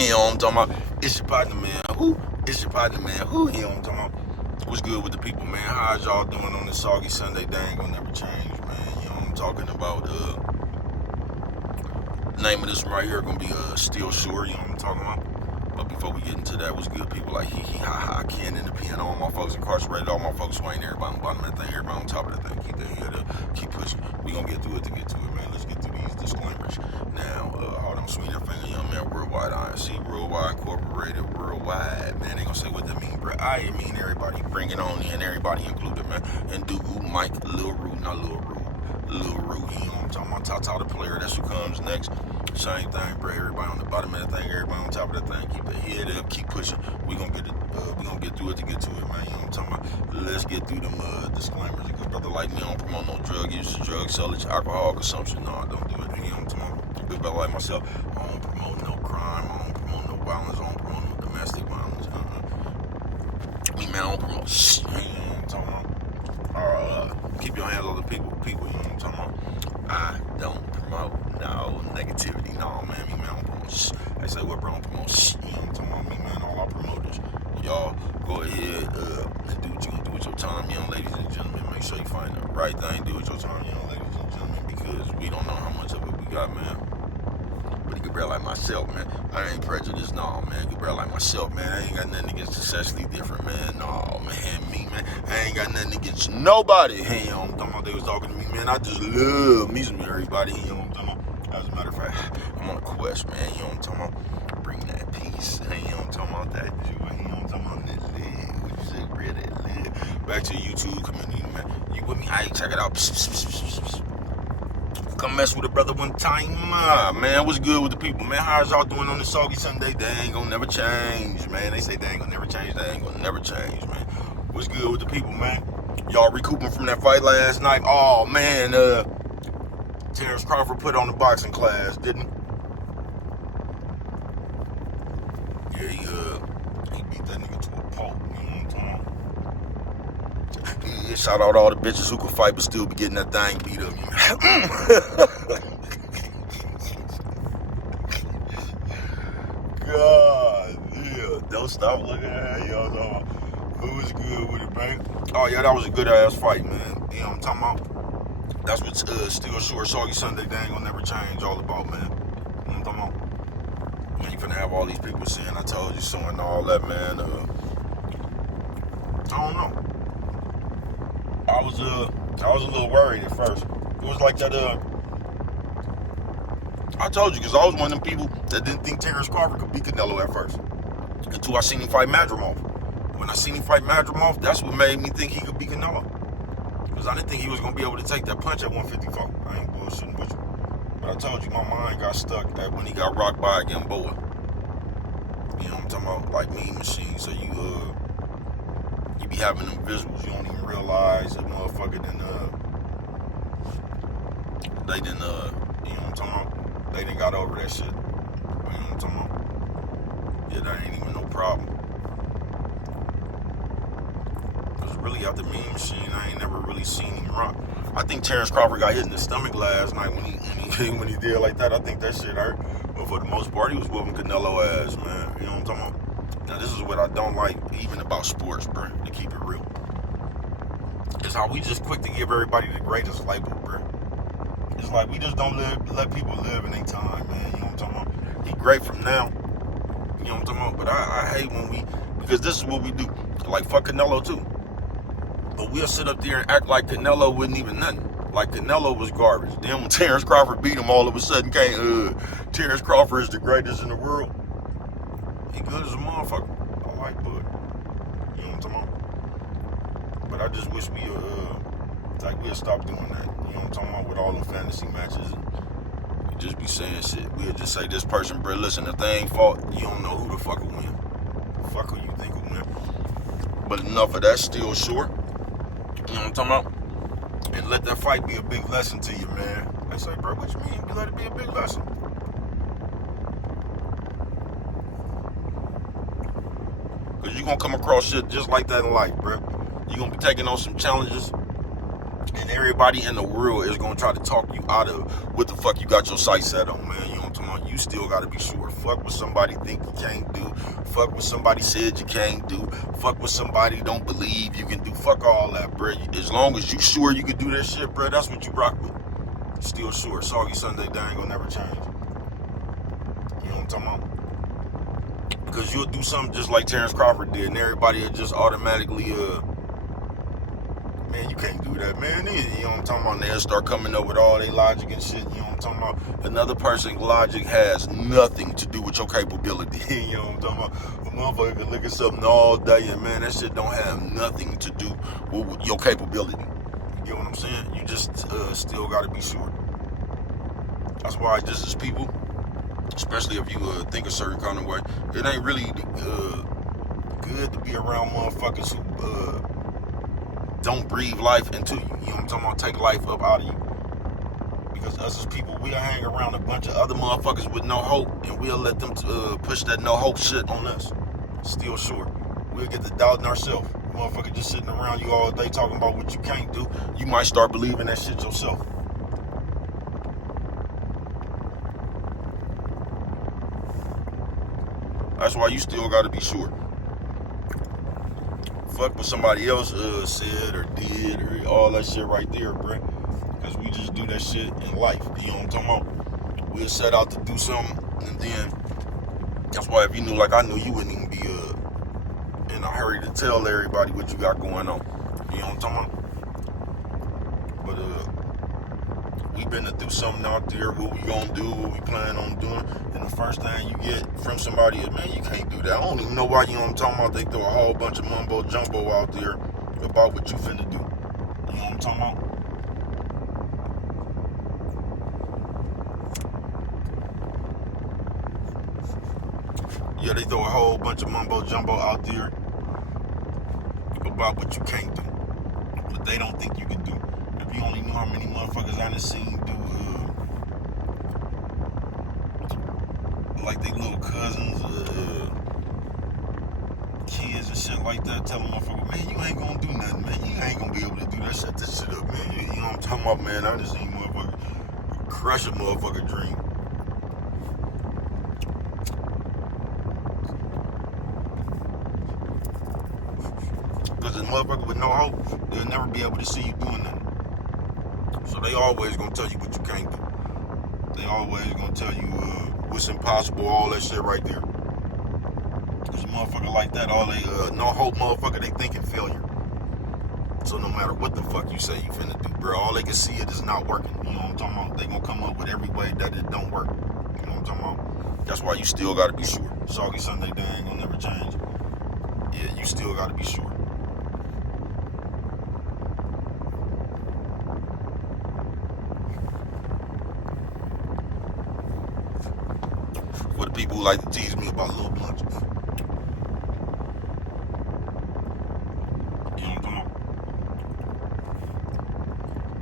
You know what I'm talking about? It's your partner, man. Who? It's your partner, man. Who? You know what I'm talking about? What's good with the people, man? How's y'all doing on this soggy Sunday? They ain't gonna never change, man. You know what I'm talking about? Name of this one right here gonna be Still Sure. You know what I'm talking about? But before we get into that, what's good, people? Like hee hee ha ha, Ken in the pen, all my folks incarcerated, all my folks who ain't everybody on the bottom of that thing, everybody on top of that thing. Keep that head up, keep pushing. We gonna get through it to get to it, man. Let's get through these disclaimers. Now, hold on, swing that finger, young man. Worldwide INC, Worldwide Incorporated, Worldwide. Man, they gonna say what that mean, bro. I mean everybody. Bring it on in, everybody included, man. And Dugu, Mike, Lil Rue, not Lil Rue. Lil Rue, you know what I'm talking about? Tata the player, that's who comes next. Same thing, bro. Everybody on the bottom of that thing, everybody on top of that thing. Keep the head up, keep pushing. We gonna get it. We gonna get through it to get to it, man. You know what I'm talking about? Let's get through them disclaimers. Because brother like me, I don't promote no drug use, drug sellage, alcohol consumption. No, I don't do it. You know what I'm talking about? Good brother like myself, I don't promote no crime. I don't promote no violence. I don't promote no domestic violence. Me, man, I don't promote shit. You know what I'm talking about? Keep your hands on the people. People, you know what I'm talking about? I don't promote no negativity. No, man, me, man, I don't promote shit. They say, what, bro, I don't promote shit. You know what I'm talking about? Me, man, all I promote is y'all go ahead and do what you gonna do with your time, young ladies and gentlemen. Make sure you find the right thing, do with your time, young ladies and gentlemen, because we don't know how much of it we got, man. But a good brother like myself, man, I ain't prejudiced, no, man. Good brother like myself, man, I ain't got nothing against the sexually different, man. No, man, me, man, I ain't got nothing against nobody. Hey, you know what I'm talking about? They was talking to me, man. I just love me some everybody. You know what I'm talking about? As a matter of fact, I'm on a quest, man. You know what I'm talking about? Bring that peace. Hey, you know what I'm talking about? That joy. You know what I'm talking about? That live. What you say? Real that live. Back to the YouTube community, man. You with me? Hey, check it out. Come mess with a brother one time, man. What's good with the people, man? How's y'all doing on this soggy Sunday? They ain't gonna never change, man. They say they ain't gonna never change. They ain't gonna never change, man. What's good with the people, man? Y'all recouping from that fight last night? Oh man, Terrence Crawford put on the boxing class, didn't he? Yeah, he beat that nigga to a pulp. You know what I'm talking about? Yeah, shout out all the bitches who could fight but still be getting that thing beat up. God, yeah. Don't stop looking at y'all talking about who's good with it, man. Oh yeah, that was a good ass fight, man. You know what I'm talking about? That's what Still Sure Soggy Sunday they ain't gonna never change all about, man. You know what I'm talking about? Man, you finna have all these people saying I told you so and all that, man. I don't know. I was a little worried at first. It was like that I told you, because I was one of them people that didn't think Terrence Crawford could beat Canelo at first. Until I seen him fight Madrimov. When I seen him fight Madrimov, that's what made me think he could beat Canelo. Because I didn't think he was going to be able to take that punch at 154. I ain't bullshitting with you. But I told you, my mind got stuck at when he got rocked by against Boa. You know what I'm talking about? Like Mean Machine. So you be having them visuals. You don't even realize that motherfucker they didn't, you know what I'm talking about? They didn't got over that shit. You know what I'm talking about? Yeah, that ain't even no problem. Because really, after Mean Machine, I ain't never really seen him rock. I think Terrence Crawford got hit in the stomach last night when he did like that. I think that shit hurt. But for the most part, he was whooping Canelo ass, man. You know what I'm talking about? Now, this is what I don't like even about sports, bro, to keep it real. It's how we just quick to give everybody the greatest label, bro. It's like we just don't let people live in their time, man. You know what I'm talking about? He great from now. You know what I'm talking about? But I hate when because this is what we do. Like, fuck Canelo, too. But we'll sit up there and act like Canelo wasn't even nothing. Like Canelo was garbage. Then when Terrence Crawford beat him, all of a sudden Terrence Crawford is the greatest in the world. He good as a motherfucker. I like Bud. You know what I'm talking about? But I just wish we'll stop doing that. You know what I'm talking about? With all them fantasy matches and just be saying shit. We'll just say this person, bro, listen, if they ain't fought, you don't know who the fuck will win. The fuck who you think will win. But enough of that, Still Short. You know what I'm talking about? And let that fight be a big lesson to you, man. I say, bro, what you mean? You let it be a big lesson. Because you're going to come across shit just like that in life, bro. You're going to be taking on some challenges. And everybody in the world is going to try to talk you out of what the fuck you got your sights set on, man. You know what I'm talking about? You still gotta be sure. Fuck what somebody think you can't do. Fuck what somebody said you can't do. Fuck what somebody don't believe you can do. Fuck all that, bro. As long as you sure you can do that shit, bro, that's what you rock with. Still sure. Soggy Sunday, they ain't gonna never change. You know what I'm talking about? Because you'll do something just like Terrence Crawford did, and everybody will just automatically, man, you can't do that, man. You know what I'm talking about? They'll start coming up with all their logic and shit. You know what I'm talking about? Another person's logic has nothing to do with your capability. You know what I'm talking about? A motherfucker can look at something all day, and man, that shit don't have nothing to do with your capability. You get what I'm saying? You just still got to be sure. That's why just as people, especially if you think a certain kind of way, it ain't really good to be around motherfuckers who don't breathe life into you. You know what I'm talking about? Take life up out of you. Because us as people, we'll hang around a bunch of other motherfuckers with no hope, and we'll let them push that no hope shit on us. Still sure. We'll get to doubting ourselves. Motherfucker just sitting around you all day talking about what you can't do. You might start believing that shit yourself. That's why you still gotta be sure. Fuck what somebody else said or did or all that shit right there, bruh. Because we just do that shit in life. You know what I'm talking about? We'll set out to do something, and then that's why if you knew like I knew, you wouldn't even be in a hurry to tell everybody what you got going on. You know what I'm talking about? But we been to do something out there, what we gonna do, what we plan on doing, and the first thing you get from somebody is, man, you can't do that. I don't even know why, you know what I'm talking about? They throw a whole bunch of mumbo jumbo out there about what you finna do. You know what I'm talking about? Yeah, they throw a whole bunch of mumbo jumbo out there about what you can't do, but they don't think you can do. If you only knew how many motherfuckers I done seen do, like they little cousins, kids and shit like that, tell them motherfucker, man, you ain't gonna do nothing, man. You ain't gonna be able to do that. Shut this shit up, man. You know what I'm talking about, man? I just seen motherfucker crush a motherfucker dream. Because a motherfucker with no hope, they'll never be able to see you doing nothing. So they always gonna tell you what you can't do. They always gonna tell you what's impossible, all that shit right there. Because a motherfucker like that, all they, no hope motherfucker, they thinking failure. So no matter what the fuck you say you finna do, bro, all they can see it is not working. You know what I'm talking about? They gonna come up with every way that it don't work. You know what I'm talking about? That's why you still gotta be sure. Soggy Sunday, they ain't gonna never change. Yeah, you still gotta be sure. For the people who like to tease me about little blunts. You know what I'm talking about?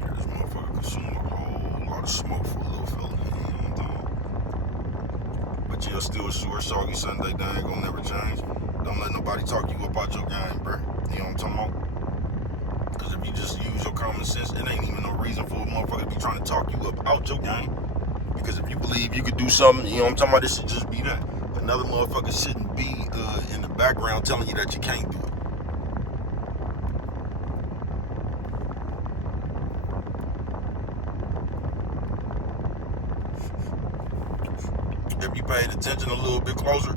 Yeah, this motherfucker consume a whole lot of smoke for a little fella. You know what I'm talking about? But yeah, still sure, Soggy Sunday, they ain't gonna never change. Don't let nobody talk you up out your game, bro. You know what I'm talking about? Because if you just use your common sense, it ain't even no reason for a motherfucker to be trying to talk you up out your game. Because if you believe you could do something, you know what I'm talking about, this should just be that. Another motherfucker shouldn't be in the background telling you that you can't do it. If you paid attention a little bit closer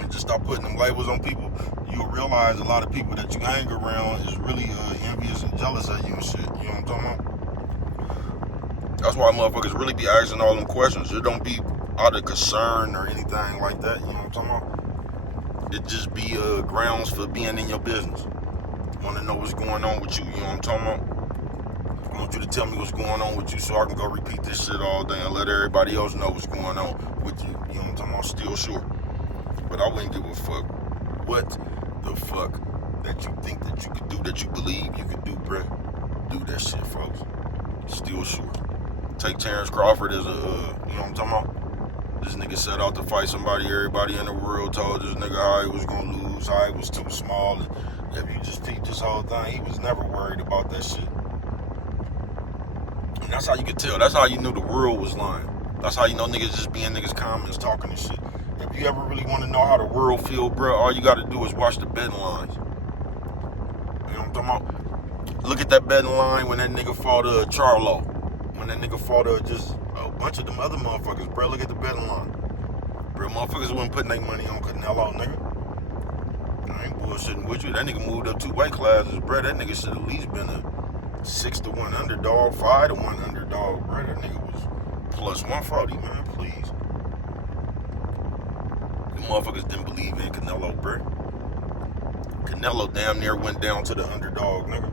and just stop putting them labels on people, you'll realize a lot of people that you hang around is really envious and jealous of you and shit. You know what I'm talking about? That's why motherfuckers really be asking all them questions. It don't be out of concern or anything like that. You know what I'm talking about? It just be grounds for being in your business. Want to know what's going on with you. You know what I'm talking about? I want you to tell me what's going on with you so I can go repeat this shit all day and let everybody else know what's going on with you. You know what I'm talking about? Still sure. But I wouldn't give a fuck what the fuck that you think that you could do, that you believe you could do, bruh. Do that shit, folks. Still sure. Take Terrence Crawford as a, you know what I'm talking about? This nigga set out to fight somebody, everybody in the world told this nigga how he was gonna lose, how he was too small. And if you just peep this whole thing, he was never worried about that shit. And that's how you could tell. That's how you knew the world was lying. That's how you know niggas just be in niggas' comments talking and shit. If you ever really want to know how the world feel, bro, all you got to do is watch the betting lines. You know what I'm talking about? Look at that betting line when that nigga fought Charlo. When that nigga fought just a bunch of them other motherfuckers, bro. Look at the betting line. Bro, motherfuckers wasn't putting their money on Canelo, nigga. I ain't bullshitting with you. That nigga moved up 2 weight classes, bro. That nigga should at least been a 6-1 underdog, 5-1 underdog, bro. That nigga was plus 140, man, please. The motherfuckers didn't believe in Canelo, bro. Canelo damn near went down to the underdog, nigga.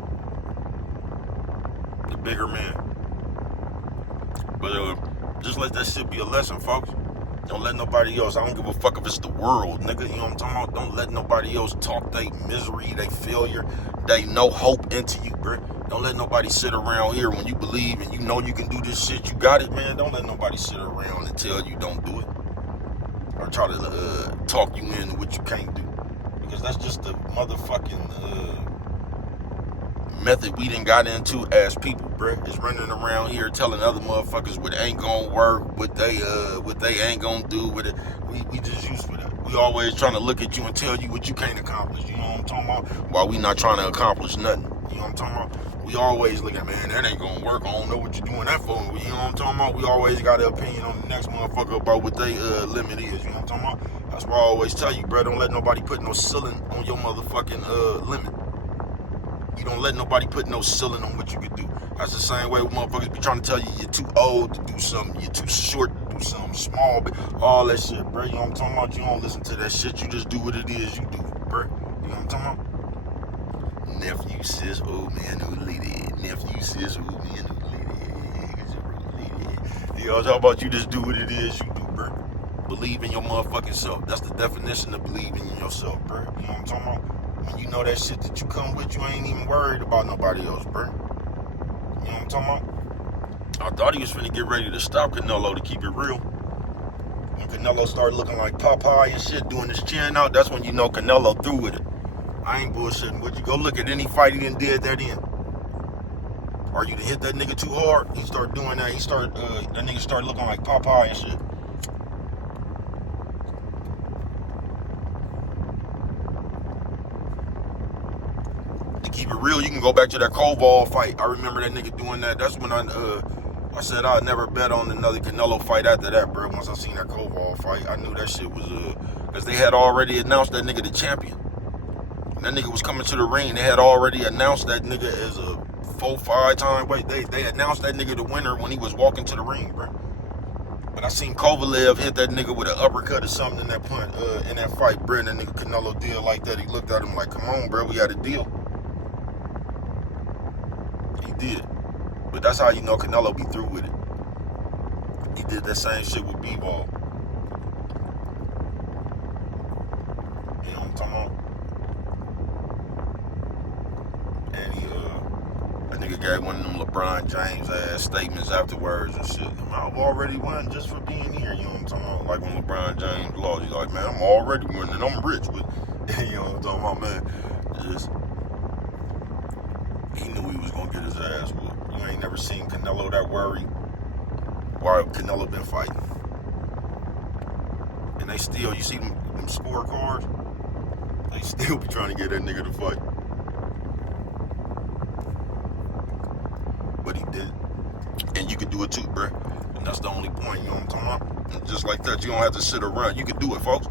The bigger man. But just let that shit be a lesson, folks. Don't let nobody else, I don't give a fuck if it's the world, nigga, you know what I'm talking about? Don't let nobody else talk they misery, they failure, they no hope into you, bro. Don't let nobody sit around here when you believe and you know you can do this shit, you got it, man. Don't let nobody sit around and tell you don't do it. Or try to talk you into what you can't do. Because that's just the motherfucking method we done got into as people, bruh. Is running around here telling other motherfuckers what ain't gonna work, what they ain't gonna do with it. We just used to that. We always trying to look at you and tell you what you can't accomplish. You know what I'm talking about? While we not trying to accomplish nothing. You know what I'm talking about? We always looking, man, that ain't gonna work. I don't know what you're doing that for. You know what I'm talking about? We always got an opinion on the next motherfucker about what they limit is. You know what I'm talking about? That's why I always tell you, bruh, don't let nobody put no ceiling on your motherfucking limit. You don't let nobody put no ceiling on what you can do. That's the same way motherfuckers be trying to tell you you're too old to do something, you're too short to do something, small, all that shit, bro. You know what I'm talking about? You don't listen to that shit. You just do what it is you do, bro. You know what I'm talking about? Nephew says, old man who lady. Nephew says, old man who lady. You know, how about you just do what it is you do, bro? Believe in your motherfucking self. That's the definition of believing in yourself, bro. You know what I'm talking about? When you know that shit that you come with, you ain't even worried about nobody else, bro. You know what I'm talking about? I thought he was finna get ready to stop Canelo, to keep it real. When Canelo started looking like Popeye and shit, doing his chin out, that's when you know Canelo through with it. I ain't bullshitting with you. Go look at any fight he done did that in. Or you done hit that nigga too hard, he started doing that. That nigga started looking like Popeye and shit. Keep it real, you can go back to that Koval fight. I remember that nigga doing that. That's when I said I'd never bet on another Canelo fight after that, bro. Once I seen that Koval fight, I knew that shit was because they had already announced that nigga the champion. That nigga was coming to the ring. They had already announced that nigga as a 4-5 time weight. They announced that nigga the winner when he was walking to the ring, bro. But I seen Kovalev hit that nigga with an uppercut or something in that punch, in that fight, bro. And that nigga Canelo did like that. He looked at him like, come on, bro, we had a deal. He did. But that's how you know Canelo be through with it. He did that same shit with B-Ball. You know what I'm talking about? And that nigga gave one of them LeBron James ass statements afterwards and shit. I've already won just for being here. You know what I'm talking about? Like when LeBron James lost, he's like, man, I'm already winning. I'm rich. But you know what I'm talking about, man? Just, he knew he was gonna get his ass whooped. You ain't never seen Canelo that worried while Canelo been fighting. And they still, you see them scorecards? They still be trying to get that nigga to fight. But he did. And you can do it too, bro. And that's the only point, you know what I'm talking about? And just like that, you don't have to sit around. You can do it, folks.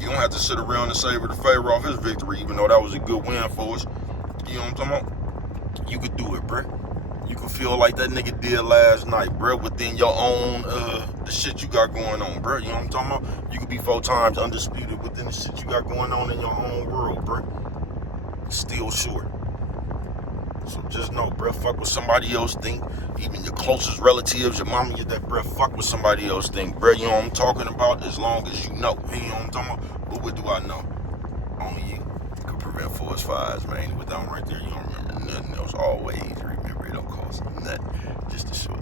You don't have to sit around and savor the favor off his victory, even though that was a good win for us. You know what I'm talking about? You could do it, bro. You can feel like that nigga did last night, bro, within your own, the shit you got going on, bro. You know what I'm talking about? You could be 4 times undisputed within the shit you got going on in your own world, bro. Still short. So just know, bro, fuck what somebody else think. Even your closest relatives, your mama, your dad, bro, fuck what somebody else think, bro. You know what I'm talking about? As long as you know. You know what I'm talking about? But what do I know? Only you could prevent forest fires, man. With that one right there, you don't remember nothing else. Always remember, it don't cost nothing. Just to show you.